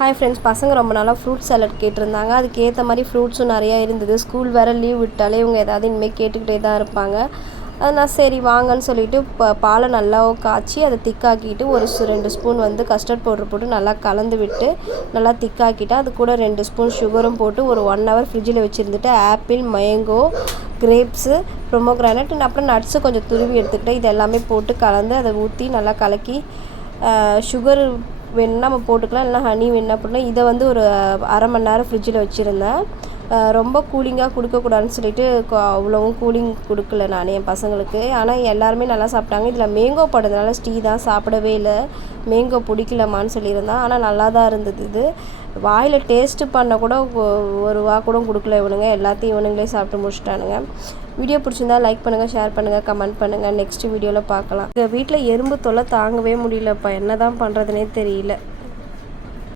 Hi friends, பசங்க ரொம்ப நாளாக ஃப்ரூட் சாலட் கேட்டிருந்தாங்க. அதுக்கு ஏற்ற மாதிரி ஃப்ரூட்ஸும் நிறையா இருந்தது. ஸ்கூல் வேறு லீவ் விட்டாலே இவங்க ஏதாவது இனிமேல் கேட்டுக்கிட்டே தான் இருப்பாங்க. அது நான் சரி வாங்கன்னு சொல்லிவிட்டு பாலை நல்லா காய்ச்சி அதை திக்காக்கிட்டு ஒரு 2 ஸ்பூன் கஸ்டர்ட் பவுடர் போட்டு நல்லா கலந்து விட்டு நல்லா திக்காக்கிட்டு அது கூட 2 ஸ்பூன் சுகரும் போட்டு ஒரு 1 ஹவர் ஃப்ரிட்ஜில் வச்சுருந்துட்டு ஆப்பிள், மேங்கோ, கிரேப்ஸு, பொமோகிரானட் அப்புறம் நட்ஸு கொஞ்சம் துருவி எடுத்துக்கிட்டேன். இது எல்லாமே போட்டு கலந்து அதை ஊற்றி நல்லா கலக்கி சுகர் வேணுன்னா நம்ம போட்டுக்கலாம், இல்லைனா ஹனி வேணுன்னா போடலாம். இதை ஒரு அரை மணி நேரம் ஃப்ரிட்ஜில் வச்சுருந்தேன். ரொம்ப கூலிங்காக கொடுக்கக்கூடாதுன்னு சொல்லிட்டு அவ்வளோவும் கூலிங் கொடுக்கல நான் என் பசங்களுக்கு. ஆனால் எல்லாருமே நல்லா சாப்பிட்டாங்க. இதில் மேங்கோ போட்டதுனால ஸ்டீ தான் சாப்பிடவே இல்லை. மேங்கோ பிடிக்கலம்மான்னு சொல்லியிருந்தான். ஆனால் நல்லா தான் இருந்தது. இது வாயில் டேஸ்ட்டு பண்ண கூட ஒரு வா கூட கொடுக்கல இவனுங்க. எல்லாத்தையும் இவனுங்களே சாப்பிட்டு முடிச்சிட்டானுங்க. வீடியோ பிடிச்சிருந்தா லைக் பண்ணுங்கள், ஷேர் பண்ணுங்கள், கமெண்ட் பண்ணுங்கள். நெக்ஸ்ட் வீடியோவில் பார்க்கலாம். எங்கள் வீட்டில் எறும்பு தொல்லை தாங்கவே முடியலப்பா. என்ன தான் பண்ணுறதுனே தெரியல.